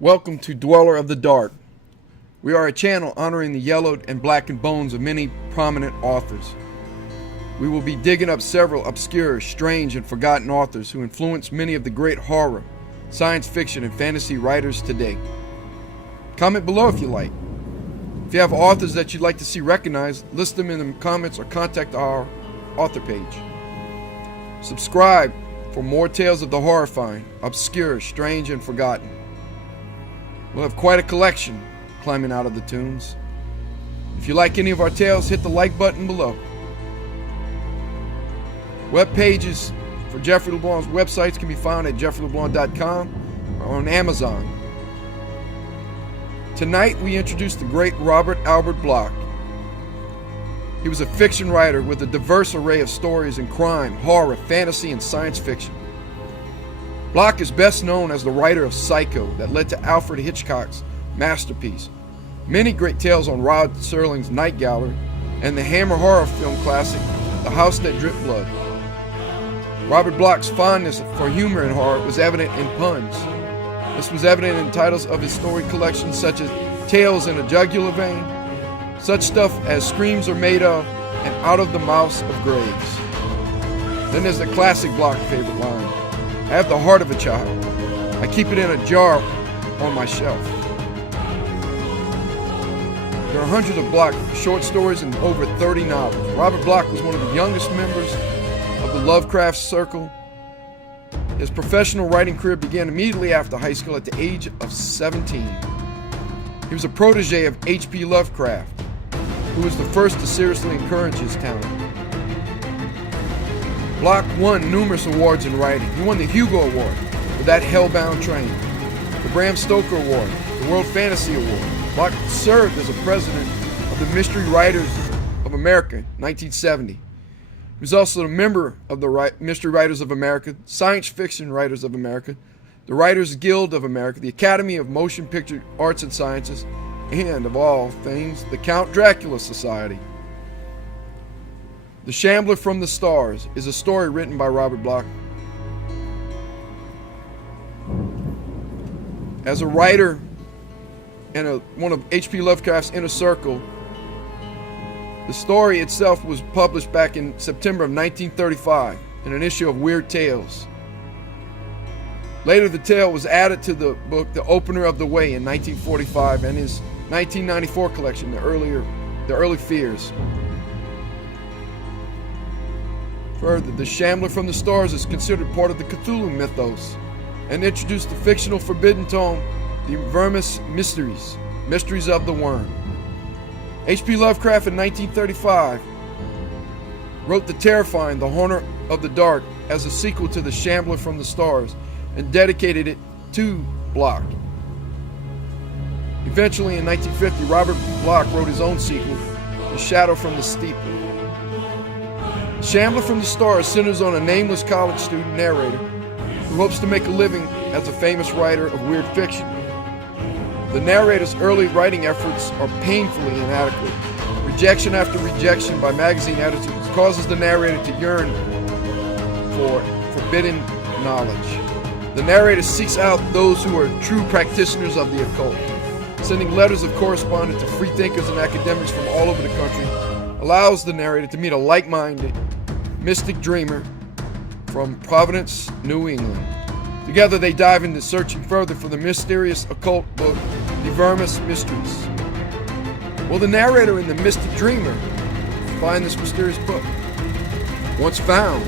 Welcome to Dweller of the Dark. We are a channel honoring the yellowed and blackened bones of many prominent authors. We will be digging up several obscure, strange, and forgotten authors who influenced many of the great horror, science fiction, and fantasy writers today. Comment below if you like. If you have authors that you'd like to see recognized, list them in the comments or contact our author page. Subscribe for more tales of the horrifying, obscure, strange, and forgotten. We'll have quite a collection climbing out of the tombs. If you like any of our tales, hit the like button below. Web pages for Jeffrey LeBlanc's websites can be found at jeffreyleblanc.com or on Amazon. Tonight we introduce the great Robert Albert Bloch. He was a fiction writer with a diverse array of stories in crime, horror, fantasy, and science fiction. Bloch is best known as the writer of Psycho that led to Alfred Hitchcock's masterpiece, many great tales on Rod Serling's Night Gallery, and the Hammer horror film classic, The House That Dripped Blood. Robert Bloch's fondness for humor and horror was evident in puns. This was evident in titles of his story collections such as Tales in a Jugular Vein, such stuff as Screams Are Made Of, and Out of the Mouths of Graves. Then there's the classic Bloch favorite line, I have the heart of a child. I keep it in a jar on my shelf. There are hundreds of Bloch short stories and over 30 novels. Robert Bloch was one of the youngest members of the Lovecraft Circle. His professional writing career began immediately after high school at the age of 17. He was a protege of H.P. Lovecraft, who was the first to seriously encourage his talent. Bloch won numerous awards in writing. He won the Hugo Award for That Hellbound Train, the Bram Stoker Award, the World Fantasy Award. Bloch served as a president of the Mystery Writers of America in 1970. He was also a member of the Mystery Writers of America, Science Fiction Writers of America, the Writers Guild of America, the Academy of Motion Picture Arts and Sciences, and, of all things, the Count Dracula Society. The Shambler from the Stars is a story written by Robert Bloch. As a writer and one of H.P. Lovecraft's inner circle, the story itself was published back in September of 1935 in an issue of Weird Tales. Later, the tale was added to the book The Opener of the Way in 1945 and his 1994 collection, The Early Fears. Further, The Shambler from the Stars is considered part of the Cthulhu mythos and introduced the fictional forbidden tome, The Vermis Mysteries, Mysteries of the Worm. H.P. Lovecraft in 1935 wrote the terrifying The Haunter of the Dark as a sequel to The Shambler from the Stars and dedicated it to Bloch. Eventually, in 1950, Robert Bloch wrote his own sequel, The Shadow from the Steeple. Shambler from the Stars centers on a nameless college student narrator who hopes to make a living as a famous writer of weird fiction. The narrator's early writing efforts are painfully inadequate. Rejection after rejection by magazine editors causes the narrator to yearn for forbidden knowledge. The narrator seeks out those who are true practitioners of the occult, sending letters of correspondence to freethinkers and academics from all over the country, allows the narrator to meet a like-minded mystic dreamer from Providence, New England. Together they dive into searching further for the mysterious occult book, The Vermis Mysteries. Will the narrator and the mystic dreamer find this mysterious book? Once found,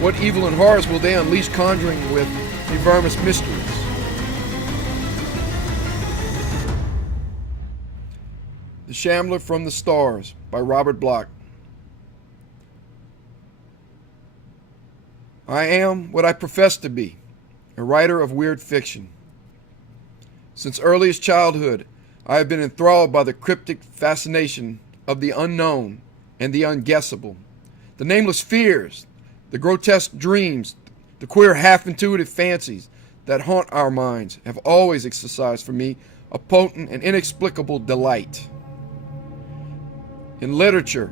what evil and horrors will they unleash conjuring with The Vermis Mysteries? The Shambler from the Stars by Robert Bloch. I am what I profess to be, a writer of weird fiction. Since earliest childhood, I have been enthralled by the cryptic fascination of the unknown and the unguessable, the nameless fears, the grotesque dreams, the queer half-intuitive fancies that haunt our minds have always exercised for me a potent and inexplicable delight. In literature,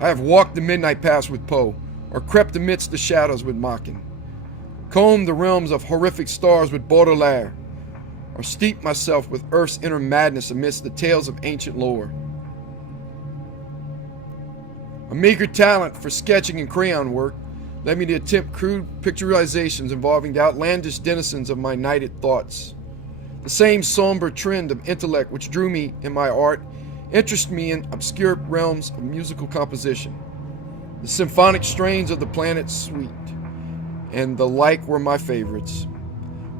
I have walked the midnight paths with Poe, or crept amidst the shadows with Machen, combed the realms of horrific stars with Baudelaire, or steep myself with earth's inner madness amidst the tales of ancient lore. A meager talent for sketching and crayon work led me to attempt crude picturizations involving the outlandish denizens of my nighted thoughts. The same somber trend of intellect which drew me in my art interested me in obscure realms of musical composition. The symphonic strains of the Planet Suite and the like were my favorites.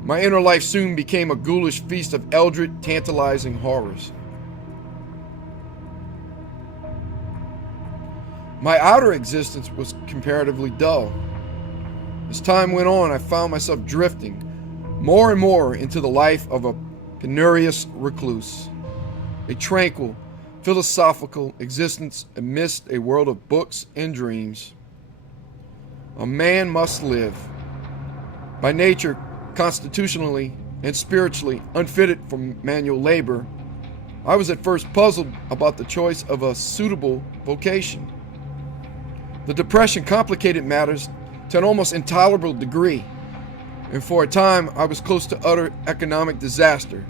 My inner life soon became a ghoulish feast of eldritch, tantalizing horrors. My outer existence was comparatively dull. As time went on, I found myself drifting more and more into the life of a penurious recluse, a tranquil, philosophical existence amidst a world of books and dreams. A man must live. By nature, constitutionally and spiritually unfitted for manual labor, I was at first puzzled about the choice of a suitable vocation. The depression complicated matters to an almost intolerable degree, and for a time I was close to utter economic disaster.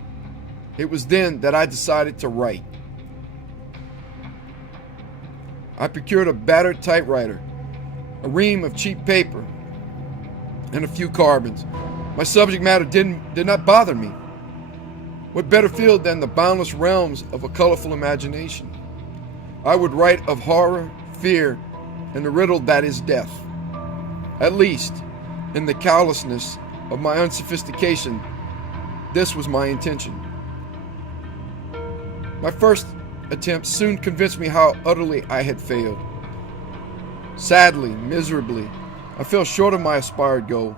It was then that I decided to write. I procured a battered typewriter, a ream of cheap paper, and a few carbons. My subject matter did not bother me. What better field than the boundless realms of a colorful imagination? I would write of horror, fear, and the riddle that is death. At least, in the callousness of my unsophistication, this was my intention. My first attempt soon convinced me how utterly I had failed. Sadly, miserably, I fell short of my aspired goal.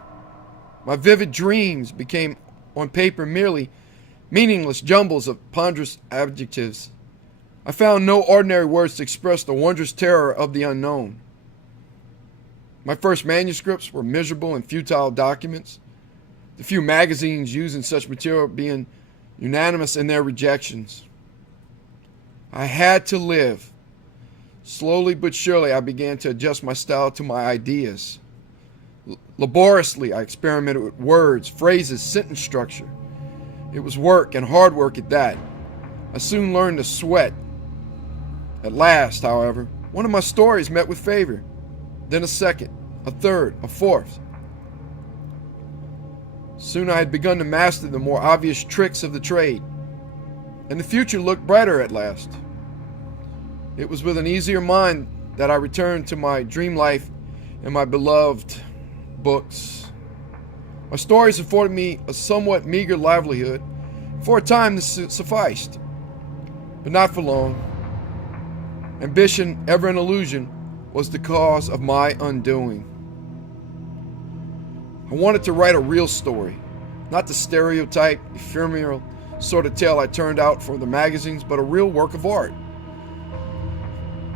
My vivid dreams became on paper merely meaningless jumbles of ponderous adjectives. I found no ordinary words to express the wondrous terror of the unknown. My first manuscripts were miserable and futile documents, the few magazines using such material being unanimous in their rejections. I had to live. Slowly but surely I began to adjust my style to my ideas. Laboriously I experimented with words, phrases, sentence structure. It was work, and hard work at that. I soon learned to sweat. At last, however, one of my stories met with favor. Then a second, a third, a fourth. Soon I had begun to master the more obvious tricks of the trade, and the future looked brighter at last. It was with an easier mind that I returned to my dream life and my beloved books. My stories afforded me a somewhat meager livelihood. For a time this sufficed, but not for long. Ambition, ever an illusion, was the cause of my undoing. I wanted to write a real story, not the stereotype, ephemeral sort of tale I turned out for the magazines, but a real work of art.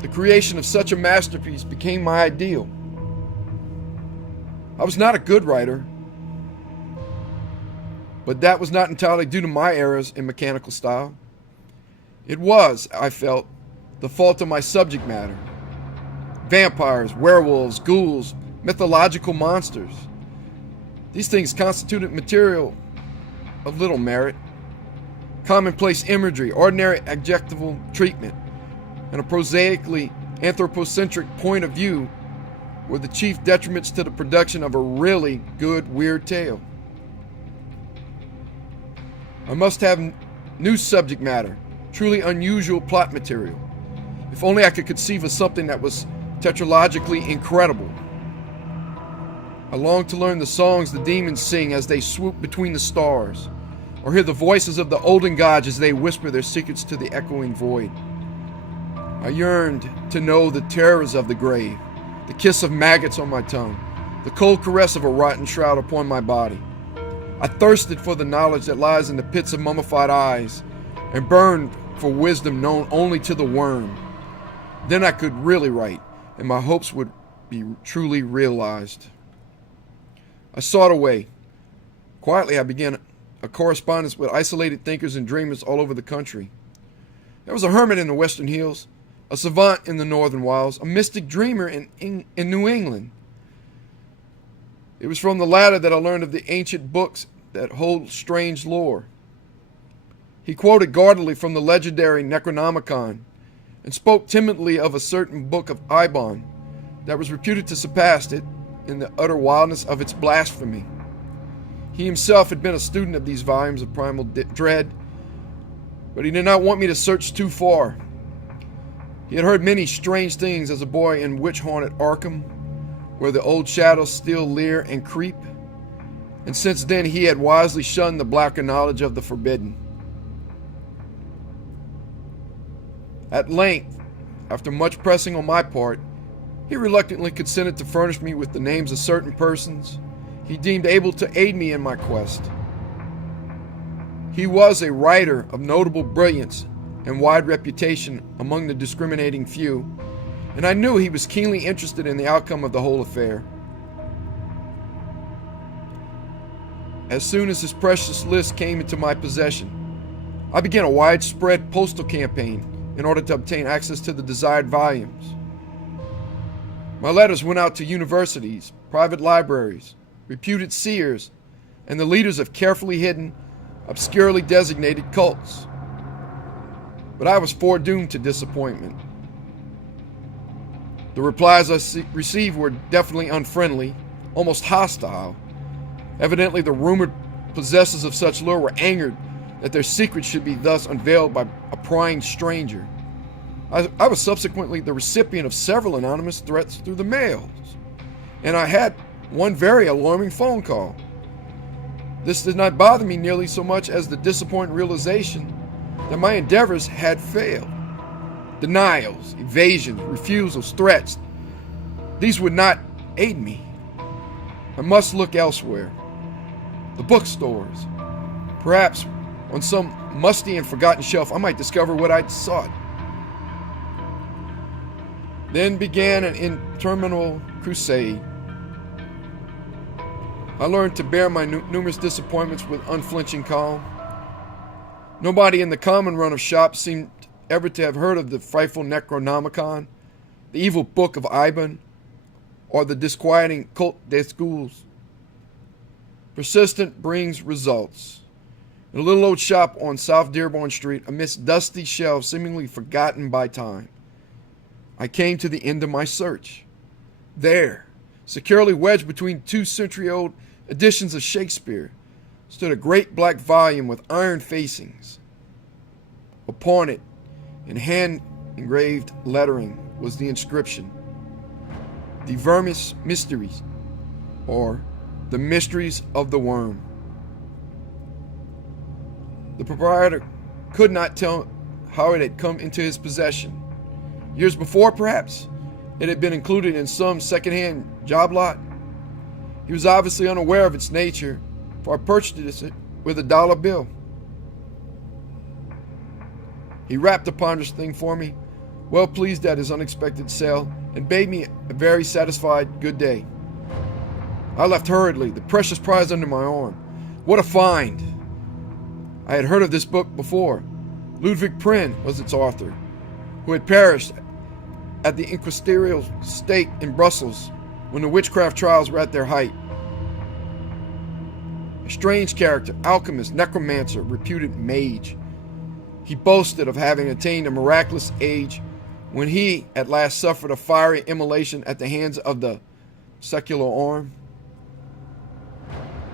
The creation of such a masterpiece became my ideal. I was not a good writer, but that was not entirely due to my errors in mechanical style. It was, I felt, the fault of my subject matter. Vampires, werewolves, ghouls, mythological monsters. These things constituted material of little merit. Commonplace imagery, ordinary adjectival treatment, and a prosaically anthropocentric point of view were the chief detriments to the production of a really good weird tale. I must have new subject matter, truly unusual plot material. If only I could conceive of something that was tetralogically incredible. I longed to learn the songs the demons sing as they swoop between the stars, or hear the voices of the olden gods as they whisper their secrets to the echoing void. I yearned to know the terrors of the grave, the kiss of maggots on my tongue, the cold caress of a rotten shroud upon my body. I thirsted for the knowledge that lies in the pits of mummified eyes, and burned for wisdom known only to the worm. Then I could really write, and my hopes would be truly realized. I sought a way. Quietly I began a correspondence with isolated thinkers and dreamers all over the country. There was a hermit in the western hills, a savant in the northern wilds, a mystic dreamer in New England. It was from the latter that I learned of the ancient books that hold strange lore. He quoted guardedly from the legendary Necronomicon and spoke timidly of a certain book of Ibon that was reputed to surpass it in the utter wildness of its blasphemy. He himself had been a student of these volumes of primal dread, but he did not want me to search too far. He had heard many strange things as a boy in witch-haunted Arkham, where the old shadows still leer and creep, and since then he had wisely shunned the blacker knowledge of the forbidden. At length, after much pressing on my part, he reluctantly consented to furnish me with the names of certain persons he deemed able to aid me in my quest. He was a writer of notable brilliance and wide reputation among the discriminating few, and I knew he was keenly interested in the outcome of the whole affair. As soon as his precious list came into my possession, I began a widespread postal campaign in order to obtain access to the desired volumes. My letters went out to universities, private libraries, reputed seers, and the leaders of carefully hidden, obscurely designated cults. But I was foredoomed to disappointment. The replies I received were definitely unfriendly, almost hostile. Evidently, the rumored possessors of such lore were angered that their secrets should be thus unveiled by a prying stranger. I was subsequently the recipient of several anonymous threats through the mails, and I had one very alarming phone call. This did not bother me nearly so much as the disappointing realization that my endeavors had failed. Denials, evasions, refusals, threats, these would not aid me. I must look elsewhere. The bookstores. Perhaps on some musty and forgotten shelf I might discover what I'd sought. Then began an interminable crusade. I learned to bear my numerous disappointments with unflinching calm. Nobody in the common run of shops seemed ever to have heard of the frightful Necronomicon, the evil book of Ibon, or the disquieting Cult des Ghouls. Persistent brings results. In a little old shop on South Dearborn Street, amidst dusty shelves seemingly forgotten by time, I came to the end of my search. There, securely wedged between 2-century-old editions of Shakespeare, stood a great black volume with iron facings. Upon it, in hand-engraved lettering, was the inscription, "The Vermis Mysteries," or "The Mysteries of the Worm." The proprietor could not tell how it had come into his possession. Years before, perhaps, it had been included in some second-hand job lot. He was obviously unaware of its nature, for I purchased it with a $1 bill. He wrapped the ponderous thing for me, well pleased at his unexpected sale, and bade me a very satisfied good day. I left hurriedly, the precious prize under my arm. What a find! I had heard of this book before. Ludwig Prynne was its author, who had perished at the inquisitorial stake in Brussels when the witchcraft trials were at their height. A strange character, alchemist, necromancer, reputed mage. He boasted of having attained a miraculous age when he at last suffered a fiery immolation at the hands of the secular arm.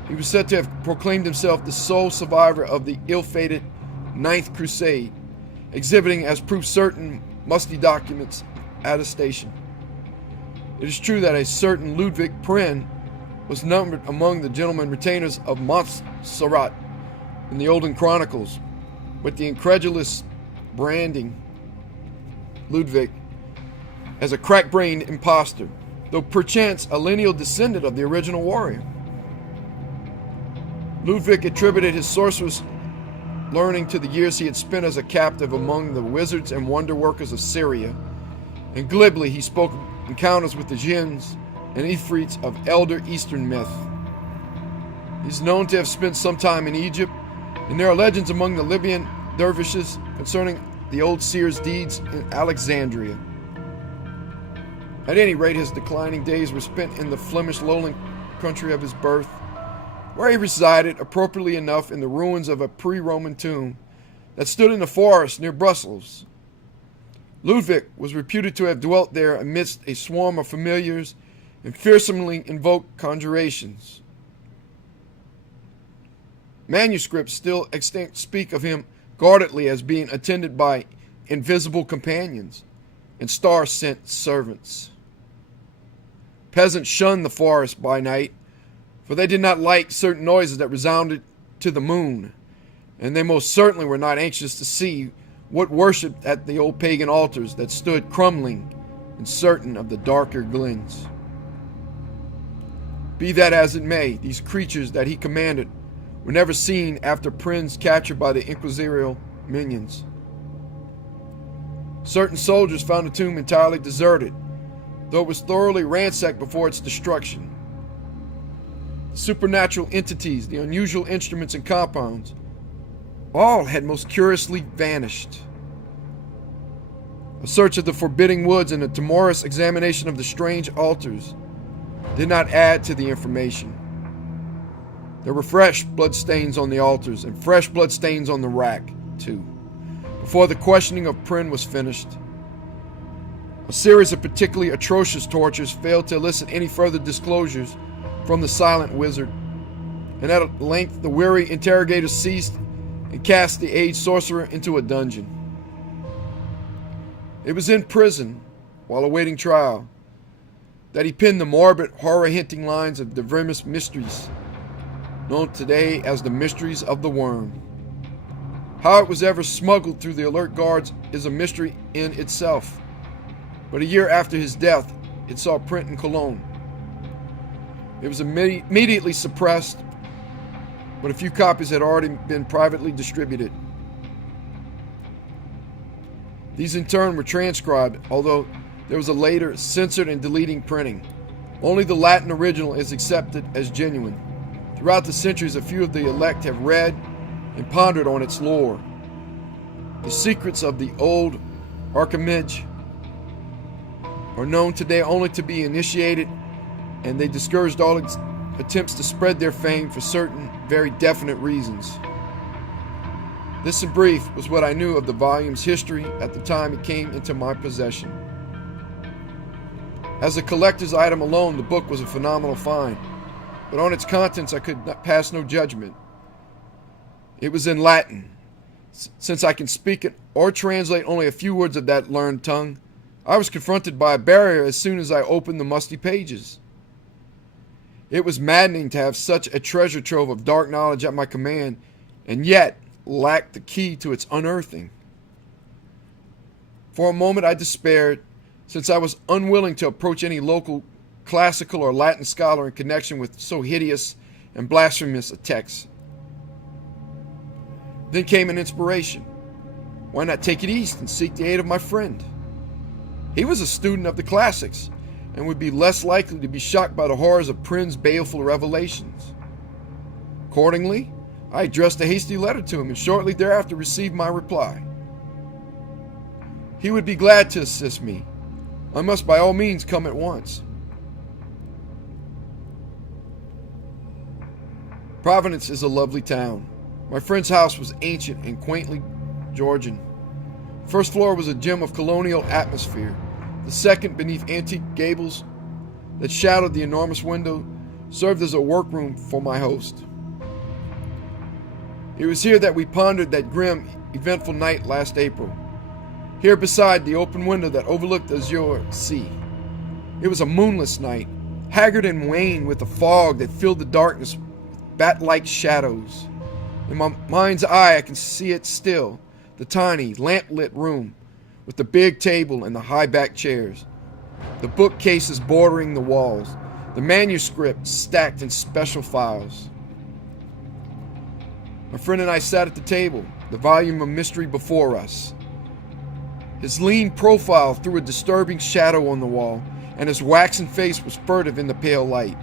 He was said to have proclaimed himself the sole survivor of the ill-fated Ninth Crusade, exhibiting as proof certain musty documents attestation. It is true that a certain Ludwig Prynne was numbered among the gentlemen retainers of Montserrat in the olden chronicles, but the incredulous branding Ludwig as a crack-brained impostor, though perchance a lineal descendant of the original warrior. Ludwig attributed his sorcerous learning to the years he had spent as a captive among the wizards and wonder workers of Syria, and glibly he spoke of encounters with the jinns and ifrits of elder Eastern myth. He's known to have spent some time in Egypt, and there are legends among the Libyan dervishes concerning the old seer's deeds in Alexandria. At any rate, his declining days were spent in the Flemish lowland country of his birth, where he resided appropriately enough in the ruins of a pre-Roman tomb that stood in the forest near Brussels. Ludwig was reputed to have dwelt there amidst a swarm of familiars and fearsomely invoked conjurations. Manuscripts still extant speak of him guardedly as being attended by invisible companions and star-sent servants. Peasants shunned the forest by night, for they did not like certain noises that resounded to the moon, and they most certainly were not anxious to see what worshipped at the old pagan altars that stood crumbling in certain of the darker glens. Be that as it may, these creatures that he commanded were never seen after Prin's capture by the inquisitorial minions. Certain soldiers found the tomb entirely deserted, though it was thoroughly ransacked before its destruction. Supernatural entities, the unusual instruments and compounds, all had most curiously vanished. A search of the forbidding woods and a timorous examination of the strange altars did not add to the information. There were fresh bloodstains on the altars and fresh bloodstains on the rack, too, before the questioning of Prin was finished. A series of particularly atrocious tortures failed to elicit any further disclosures from the silent wizard, and at length the weary interrogator ceased and cast the aged sorcerer into a dungeon. It was in prison, while awaiting trial, that he penned the morbid, horror-hinting lines of the Vermis Mysteries, known today as the Mysteries of the Worm. How it was ever smuggled through the alert guards is a mystery in itself, but a year after his death, it saw print in Cologne. It was immediately suppressed, but a few copies had already been privately distributed. These in turn were transcribed, although there was a later censored and deleting printing. Only the Latin original is accepted as genuine. Throughout the centuries, a few of the elect have read and pondered on its lore. The secrets of the old archimage are known today only to be initiated, and they discouraged all attempts to spread their fame for certain very definite reasons. This, in brief, was what I knew of the volume's history at the time it came into my possession. As a collector's item alone, the book was a phenomenal find, but on its contents I could pass no judgment. It was in Latin. Since I can speak it or translate only a few words of that learned tongue, I was confronted by a barrier as soon as I opened the musty pages. It was maddening to have such a treasure trove of dark knowledge at my command, and yet lacked the key to its unearthing. For a moment I despaired, since I was unwilling to approach any local classical or Latin scholar in connection with so hideous and blasphemous a text. Then came an inspiration. Why not take it east and seek the aid of my friend? He was a student of the classics, and would be less likely to be shocked by the horrors of Prin's baleful revelations. Accordingly, I addressed a hasty letter to him, and shortly thereafter received my reply. He would be glad to assist me. I must by all means come at once. Providence is a lovely town. My friend's house was ancient and quaintly Georgian. The first floor was a gem of colonial atmosphere. The second, beneath antique gables that shadowed the enormous window, served as a workroom for my host. It was here that we pondered that grim, eventful night last April. Here beside the open window that overlooked the azure sea. It was a moonless night, haggard and wan with a fog that filled the darkness with bat-like shadows. In my mind's eye I can see it still, the tiny, lamp-lit room, with the big table and the high-backed chairs, the bookcases bordering the walls, the manuscripts stacked in special files. My friend and I sat at the table, the volume of mystery before us. His lean profile threw a disturbing shadow on the wall, and his waxen face was furtive in the pale light.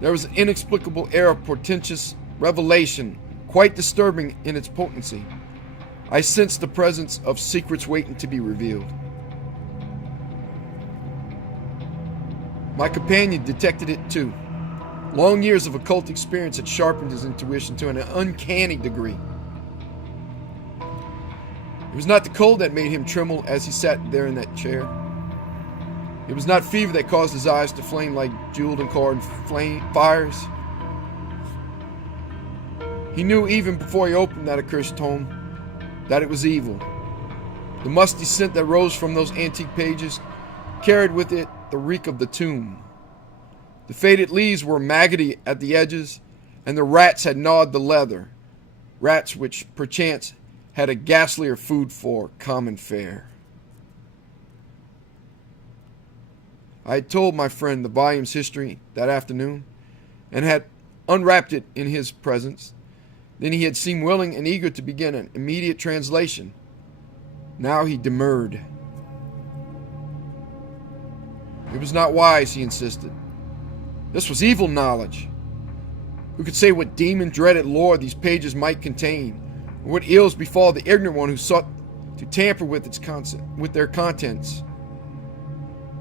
There was an inexplicable air of portentous revelation, quite disturbing in its potency. I sensed the presence of secrets waiting to be revealed. My companion detected it too. Long years of occult experience had sharpened his intuition to an uncanny degree. It was not the cold that made him tremble as he sat there in that chair. It was not fever that caused his eyes to flame like jeweled and corded fires. He knew even before he opened that accursed tome that it was evil. The musty scent that rose from those antique pages carried with it the reek of the tomb. The faded leaves were maggoty at the edges, and the rats had gnawed the leather, rats which perchance had a ghastlier food for common fare. I had told my friend the volume's history that afternoon, and had unwrapped it in his presence. Then he had seemed willing and eager to begin an immediate translation. Now he demurred. It was not wise, he insisted. This was evil knowledge. Who could say what demon-dreaded lore these pages might contain, or what ills befall the ignorant one who sought to tamper with their contents?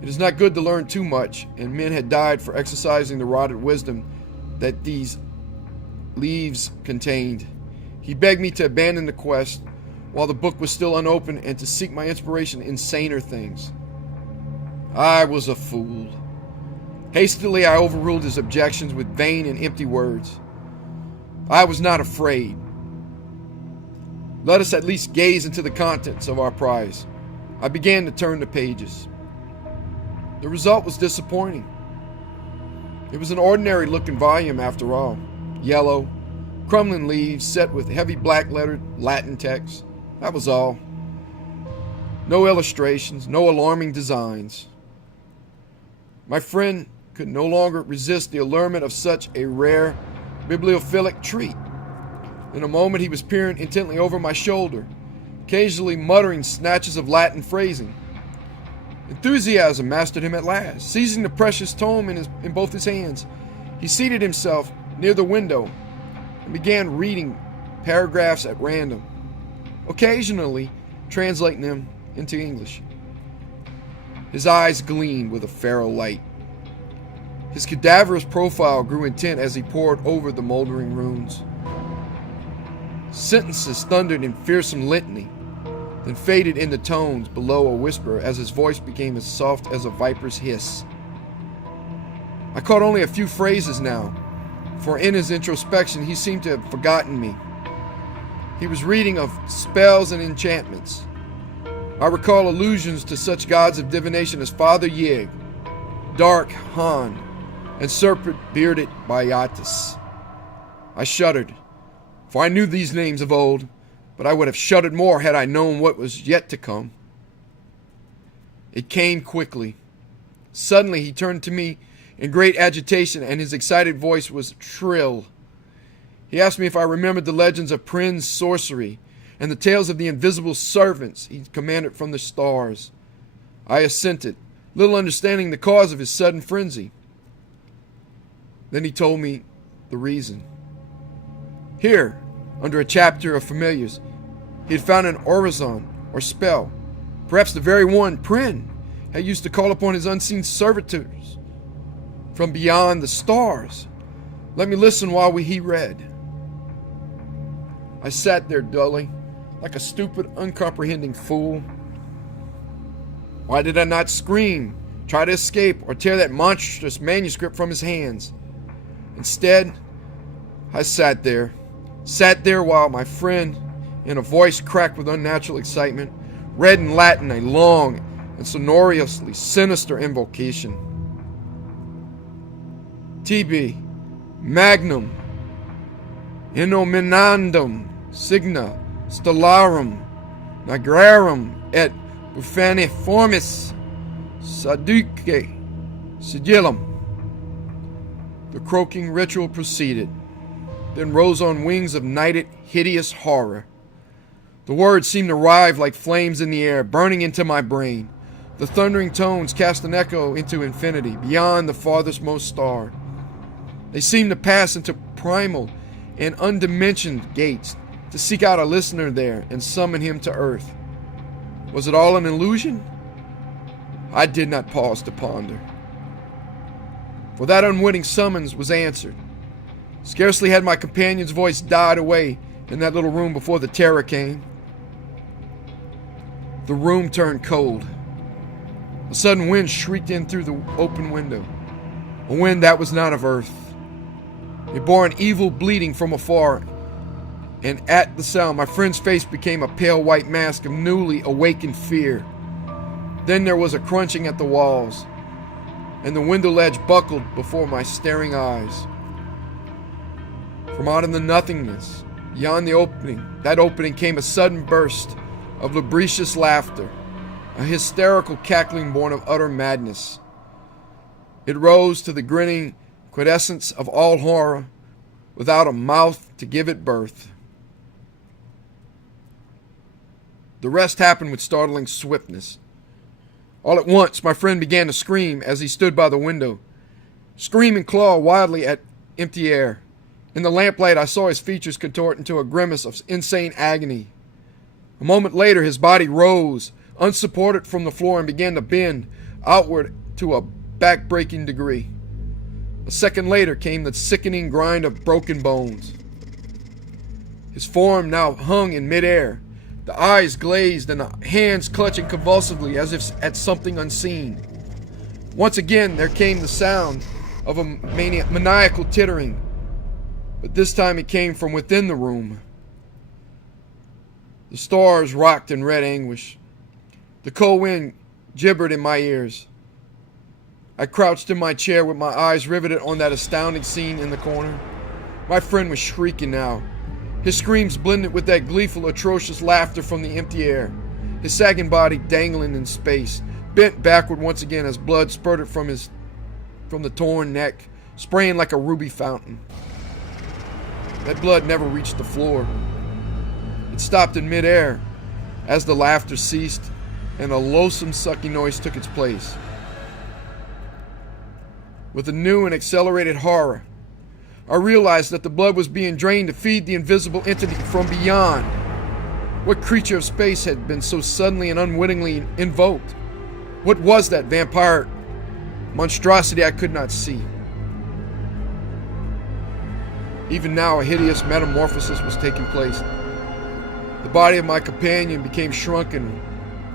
It is not good to learn too much, and men had died for exercising the rod of wisdom that these leaves contained. He begged me to abandon the quest while the book was still unopened and to seek my inspiration in saner things. I was a fool. Hastily I overruled his objections with vain and empty words. I was not afraid. Let us at least gaze into the contents of our prize. I began to turn the pages. The result was disappointing. It was an ordinary-looking volume after all. Yellow, crumbling leaves set with heavy black-lettered Latin text. That was all. No illustrations, no alarming designs. My friend could no longer resist the allurement of such a rare bibliophilic treat. In a moment he was peering intently over my shoulder, occasionally muttering snatches of Latin phrasing. Enthusiasm mastered him at last. Seizing the precious tome in both his hands, he seated himself near the window and began reading paragraphs at random, occasionally translating them into English. His eyes gleamed with a feral light. His cadaverous profile grew intent as he pored over the moldering runes. Sentences thundered in fearsome litany, then faded into tones below a whisper as his voice became as soft as a viper's hiss. I caught only a few phrases now, for in his introspection he seemed to have forgotten me. He was reading of spells and enchantments. I recall allusions to such gods of divination as Father Yig, Dark Han, and serpent-bearded Byatis. I shuddered, for I knew these names of old, but I would have shuddered more had I known what was yet to come. It came quickly. Suddenly he turned to me in great agitation, and his excited voice was shrill. He asked me if I remembered the legends of Prin's sorcery and the tales of the invisible servants he commanded from the stars. I assented, little understanding the cause of his sudden frenzy. Then he told me the reason. Here, under a chapter of familiars, he had found an orison, or spell, perhaps the very one Prin had used to call upon his unseen servitors from beyond the stars. Let me listen while he read. I sat there dully, like a stupid, uncomprehending fool. Why did I not scream, try to escape, or tear that monstrous manuscript from his hands? Instead, I sat there while my friend, in a voice cracked with unnatural excitement, read in Latin a long and sonorously sinister invocation. Tibi, magnum, innominandum, signa, stellarum, nagrarum, et bufaniformis, saduque, sigillum. The croaking ritual proceeded, then rose on wings of nighted, hideous horror. The words seemed to rise like flames in the air, burning into my brain. The thundering tones cast an echo into infinity, beyond the farthest-most star. They seemed to pass into primal and undimensioned gates, to seek out a listener there and summon him to earth. Was it all an illusion? I did not pause to ponder. For that unwitting summons was answered. Scarcely had my companion's voice died away in that little room before the terror came. The room turned cold. A sudden wind shrieked in through the open window, a wind that was not of earth. It bore an evil bleating from afar, and at the sound my friend's face became a pale white mask of newly awakened fear. Then there was a crunching at the walls, and the window ledge buckled before my staring eyes. From out in the nothingness, beyond that opening came a sudden burst of lubricious laughter, a hysterical cackling born of utter madness. It rose to the grinning quintessence of all horror, without a mouth to give it birth. The rest happened with startling swiftness. All at once, my friend began to scream as he stood by the window. Scream and claw wildly at empty air. In the lamplight, I saw his features contort into a grimace of insane agony. A moment later, his body rose, unsupported from the floor, and began to bend outward to a back-breaking degree. A second later came the sickening grind of broken bones. His form now hung in midair, the eyes glazed and the hands clutching convulsively as if at something unseen. Once again there came the sound of a maniacal tittering, but this time it came from within the room. The stars rocked in red anguish. The cold wind gibbered in my ears. I crouched in my chair with my eyes riveted on that astounding scene in the corner. My friend was shrieking now. His screams blended with that gleeful, atrocious laughter from the empty air. His sagging body dangling in space, bent backward once again as blood spurted from the torn neck, spraying like a ruby fountain. That blood never reached the floor. It stopped in midair as the laughter ceased and a loathsome sucking noise took its place. With a new and accelerated horror, I realized that the blood was being drained to feed the invisible entity from beyond. What creature of space had been so suddenly and unwittingly invoked? What was that vampire monstrosity I could not see? Even now, a hideous metamorphosis was taking place. The body of my companion became shrunken,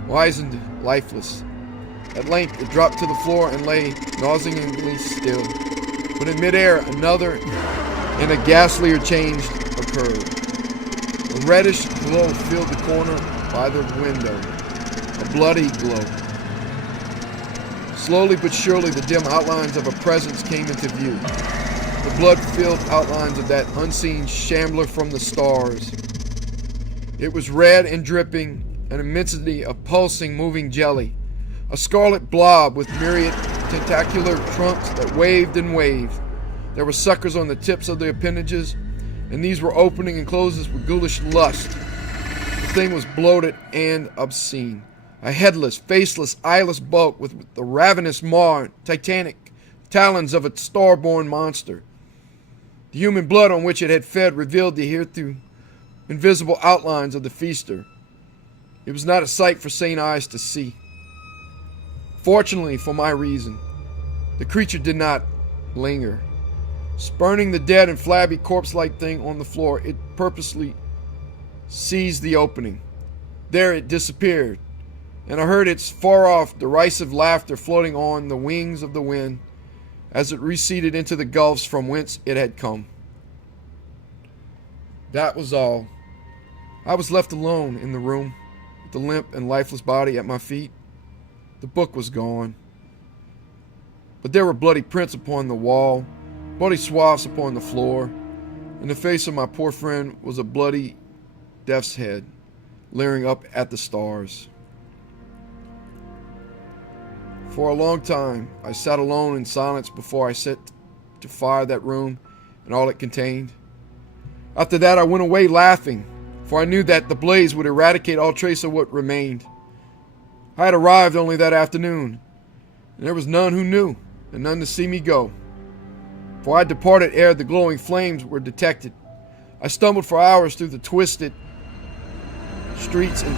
wizened, lifeless. At length, it dropped to the floor and lay nauseatingly still. But in midair, another and a ghastlier change occurred. A reddish glow filled the corner by the window, a bloody glow. Slowly but surely, the dim outlines of a presence came into view. The blood-filled outlines of that unseen Shambler from the stars. It was red and dripping, an immensity of pulsing, moving jelly. A scarlet blob with myriad tentacular trunks that waved and waved. There were suckers on the tips of the appendages, and these were opening and closing with ghoulish lust. The thing was bloated and obscene. A headless, faceless, eyeless bulk with the ravenous maw, titanic talons of a star-born monster. The human blood on which it had fed revealed the hitherto invisible outlines of the feaster. It was not a sight for sane eyes to see. Fortunately for my reason, the creature did not linger. Spurning the dead and flabby corpse-like thing on the floor, it purposely seized the opening. There it disappeared, and I heard its far-off derisive laughter floating on the wings of the wind as it receded into the gulfs from whence it had come. That was all. I was left alone in the room, with the limp and lifeless body at my feet. The book was gone. But there were bloody prints upon the wall, bloody swaths upon the floor, and the face of my poor friend was a bloody death's head, leering up at the stars. For a long time, I sat alone in silence before I set to fire that room and all it contained. After that, I went away laughing, for I knew that the blaze would eradicate all trace of what remained. I had arrived only that afternoon, and there was none who knew, and none to see me go. For I departed ere the glowing flames were detected. I stumbled for hours through the twisted streets and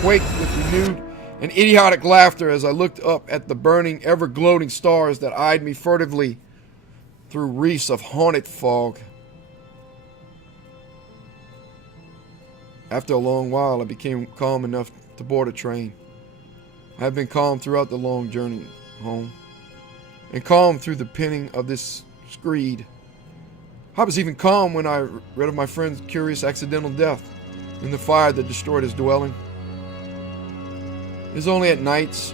quaked with renewed and idiotic laughter as I looked up at the burning, ever-gloating stars that eyed me furtively through wreaths of haunted fog. After a long while, I became calm enough to board a train. I have been calm throughout the long journey home, and calm through the penning of this screed. I was even calm when I read of my friend's curious accidental death in the fire that destroyed his dwelling. It is only at nights,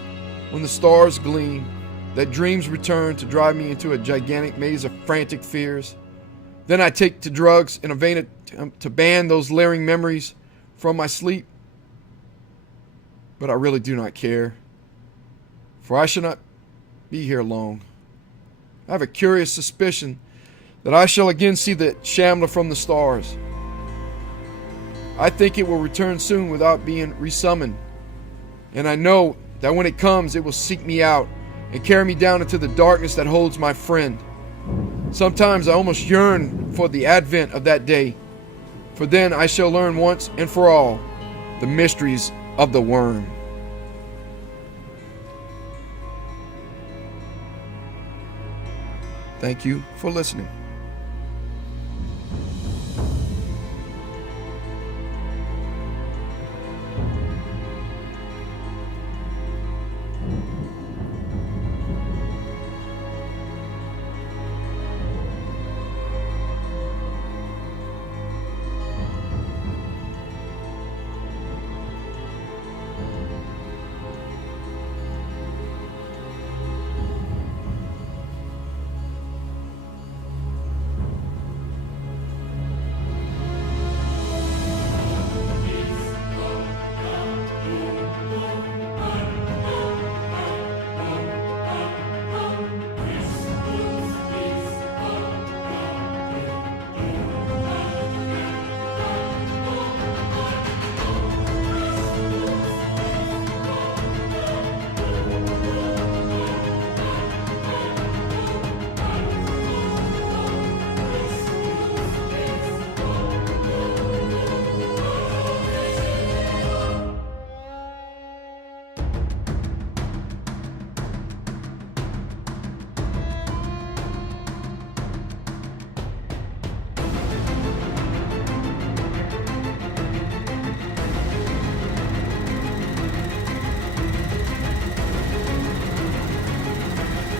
when the stars gleam, that dreams return to drive me into a gigantic maze of frantic fears. Then I take to drugs in a vain attempt to ban those leering memories from my sleep. But I really do not care, for I shall not be here long. I have a curious suspicion that I shall again see the Shambler from the stars. I think it will return soon without being resummoned, and I know that when it comes, it will seek me out and carry me down into the darkness that holds my friend. Sometimes I almost yearn for the advent of that day, for then I shall learn once and for all the mysteries of the worm. Thank you for listening.